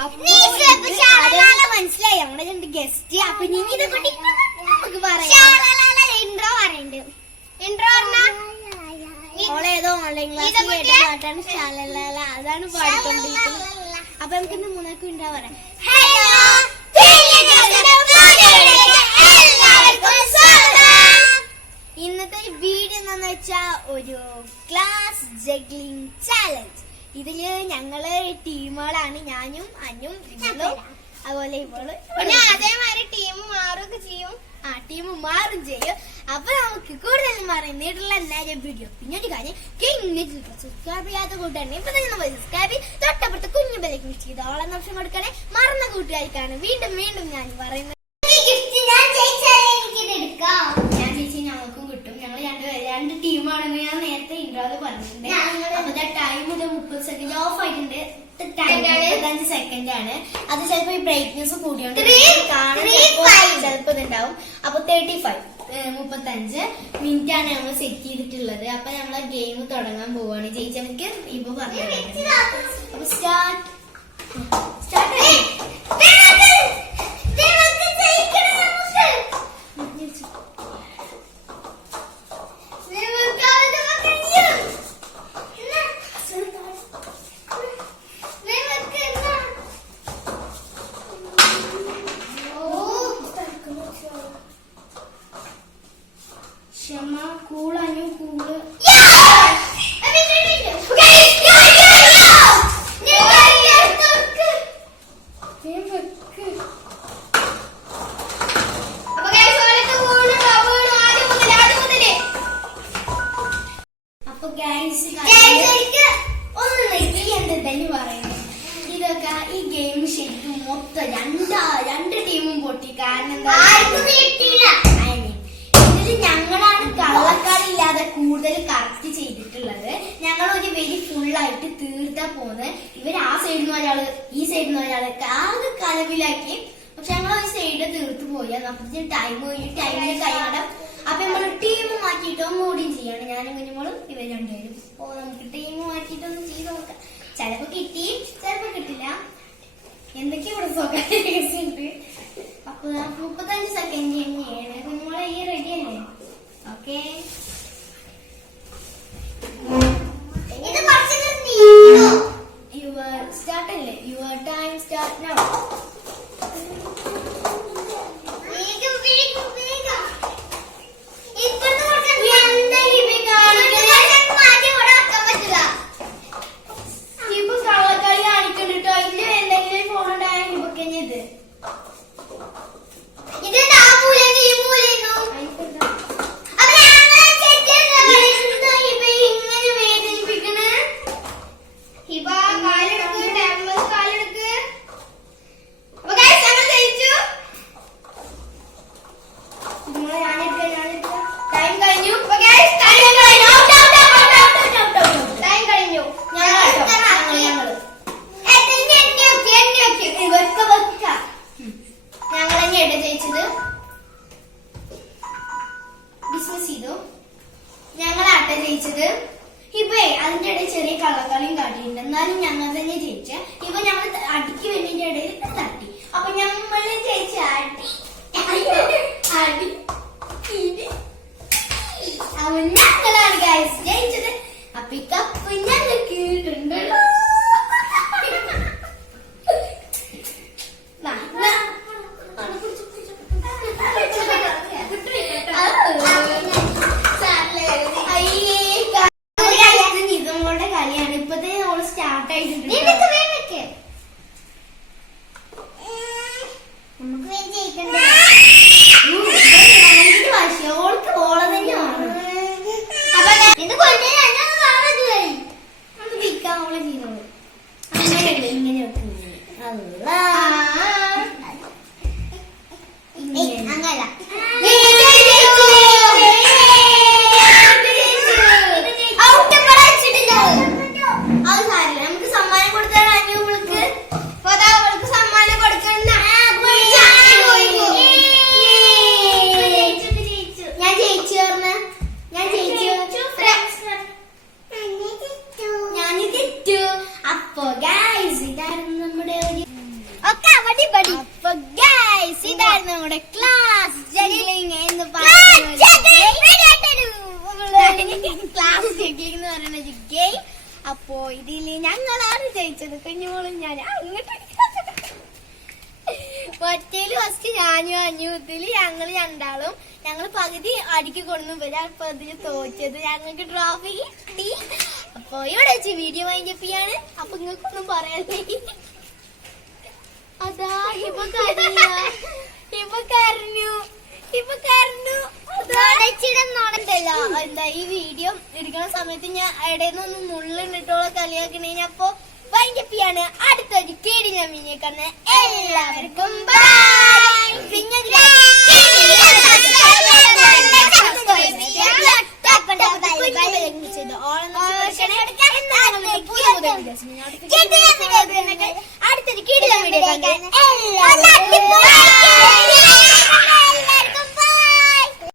നമുക്ക് online class അതാണ് ഇന്നത്തെ വീഡിയോ എന്താണെന്ന് വെച്ചാൽ ഒരു ക്ലാസ് ജഗ്ലിംഗ് ചാലഞ്ച് ഇതിൽ ഞങ്ങൾ ടീമുകളാണ്. ഞാനും അന്നും ഇവളും അതുപോലെ ഇവൾ. പിന്നെ അതേമാതിരി ടീം മാറുകയൊക്കെ ചെയ്യും. ആ ടീം മാറും ചെയ്യും. അപ്പൊ നമുക്ക് കൂടുതലും പറയുന്നിട്ടുള്ള എല്ലാരും വീഡിയോ പിന്നെ ഒരു കാര്യം സബ്സ്ക്രൈബ് ചെയ്യാത്ത കൂട്ടുകാരനെ ഇപ്പൊ തന്നെ നമ്മൾ സബ്സ്ക്രൈബ് ചെയ്ത് തൊട്ടപ്പുറത്ത് കുഞ്ഞു ബലേക്ക് വിളിച്ച് ചെയ്ത് ഓളം നിമിഷം കൊടുക്കണേ. മറന്ന കൂട്ടുകാർക്കാണ് വീണ്ടും വീണ്ടും ഞാൻ പറയുന്നത്. ഞാൻ എനിക്കിത് എടുക്കാം. ഞാൻ ചേച്ചി ഞങ്ങൾക്കും കിട്ടും. ഞങ്ങൾ രണ്ട് രണ്ട് ടീമാണെന്ന് ഞാൻ ഇൻട്രോയിൽ പറഞ്ഞിട്ടുണ്ട് അപ്പൊ ടൈം ഒരു മുപ്പത് സെക്കൻഡ് ഓഫ് ആയിട്ടുണ്ട്? മുപ്പത്തഞ്ച് സെക്കൻഡ് ആണ്. അത് ചിലപ്പോ ഈ ബ്രൈറ്റ്നെസ് കൂടിയോണ്ട് ചിലപ്പോ ഇതുണ്ടാവും. അപ്പൊ തേർട്ടി ഫൈവ് മുപ്പത്തഞ്ച്. മിനിറ്റ് ആണ് നമ്മൾ സെറ്റ് ചെയ്തിട്ടുള്ളത്. അപ്പൊ നമ്മൾ ഗെയിം തുടങ്ങാൻ പോവാണ്. ചേച്ചി നമുക്ക് ഇപ്പൊ പറഞ്ഞു അപ്പൊ സ്റ്റാർട്ട് സ്റ്റാർട്ട് ക്ഷമ കൂളാനും കൂൾ. വേഗം yes, അപ്പൊ കറക്റ്റ് ചെയ്തിട്ടുള്ളത്. ഞങ്ങൾ ഒരു വരി ഫുള്ളായിട്ട് തീർത്താ പോന്ന്. ഇവർ ആ സൈഡിൽ നിന്ന് ഒരാൾ ഈ സൈഡിൽ നിന്ന് ഒരാൾ ആകെ കലവിലാക്കി പക്ഷെ ഞങ്ങൾ ഒരു സൈഡ് തീർത്ത് പോയി. അപ്പത്തിന് ടൈം കഴിഞ്ഞ് ടൈമിൽ കഴിയണം അപ്പൊ നമ്മൾ ടീം മാറ്റിയിട്ടോ മൂടിയും ചെയ്യാണ്. ഞാനും കുഞ്ഞുമോളും ഇവർ രണ്ടുപേരും. അപ്പൊ നമുക്ക് ടീം മാറ്റിയിട്ടൊന്നും ചെയ്ത് നോക്കാം. ചിലപ്പോ കിട്ടി ചിലപ്പോ കിട്ടില്ല. എന്തൊക്കെയാ ഇവിടെ സ്വകാര്യ അപ്പൊ മുപ്പത്തഞ്ച് ടൈം സ്റ്റാർട്ട് തന്നെയാണ് ജയിച്ചത്? ബിസിനസ് ചെയ്തു. ഞങ്ങളാട്ടെ ജയിച്ചത്. ഇപ്പൊ അതിന്റെ ഇടയിൽ ചെറിയ കള്ളക്കളിയും കാട്ടിയിട്ടുണ്ട് എന്നാലും ഞങ്ങൾ തന്നെ ജയിച്ച. ഇപ്പൊ ഞങ്ങൾ അടിക്ക് വേണ്ടിന്റെ ഇടയിൽ തട്ടി അപ്പൊ ഞമ്മൾ ജയിച്ച അടി അടി ഇടി. അവൻ ഞങ്ങളാണ് ഗൈസ് ജയിച്ചത് അപ്പൊ ഈ കപ്പ് ഞങ്ങൾക്ക് കിട്ടുന്നുണ്ടല്ലോ നാ, നാ. അയ്യേ, guys, ഇത് നിതുമോളുടെ കളിയാണ് ഇപ്പത്തെ ഓൾ സ്റ്റാർട്ട് ആയിട്ടുണ്ട് ഉം, ഇപ്പൊ ഭയങ്കര വാശിയാ. ഓൾക്ക് ഓളെ തന്നെയാണ് അത് വിൽക്കാൻ ഓളെ ചെയ്തോളൂ അങ്ങനെയല്ല ഇങ്ങനെ വെക്കുന്നത് അല്ലാ. ഇങ്ങനെ. അത് സാരില്ല നമുക്ക് സമ്മാനം കൊടുത്താൽ അനു നമ്മൾക്ക് സമ്മാനം കൊടുക്കുന്ന ഞാൻ ജയിച്ചു പറഞ്ഞ ഞാൻ ജയിച്ചു ഞാൻ തെറ്റു അപ്പൊ ഗൈസ് ഇതായിരുന്നു നമ്മുടെ ഒരു ഒക്കെ അവിടെ പടി. അപ്പൊ ഗൈസ് ഇതായിരുന്നു നമ്മുടെ ക്ലാസ് ജഗ്ലിംഗ് എന്ന് പറയുന്നത് ക്ലാസ് ജഗ്ലിംഗ് എന്ന് പറയുന്ന ഒരു ഗെയിം അപ്പോ ഇതിൽ ഞങ്ങളാണ് ജയിച്ചത്. കുഞ്ഞുമോളും ഞാൻ അങ്ങോട്ട് ഒറ്റയിൽ ഫസ്റ്റ് ഞാനും അഞ്ഞൂത്തിൽ ഞങ്ങൾ രണ്ടാളും ഞങ്ങൾ പകുതി അടിക്ക് കൊണ്ടു വരാൻ പകുതി തോറ്റത്. ഞങ്ങൾക്ക് ട്രോഫി കിട്ടി. അപ്പൊ ഇവിടെ വെച്ച് വീഡിയോ വൈൻഡപ്പ് ചെയ്യാണ് അപ്പൊ നിങ്ങൾക്കൊന്നും പറയാതെ. അതാ ഇപ്പൊ കരഞ്ഞ. ഇപ്പൊ കരഞ്ഞു. ഇപ്പൊ കരഞ്ഞു. എന്താ ഈ വീഡിയോ എടുക്കുന്ന സമയത്ത് ഞാൻ ഇടയിൽ നിന്ന് മുള്ളിട്ടോളെ കളിയാക്കണേ. അപ്പൊ വൈൻഡപ്പ് ചെയ്യാണ് അടുത്തൊരു കേടി ഞാൻ മിനിയെ എല്ലാവർക്കും അടുത്തൊരു വീഡിയോ കാണാൻ എല്ലാവർക്കും.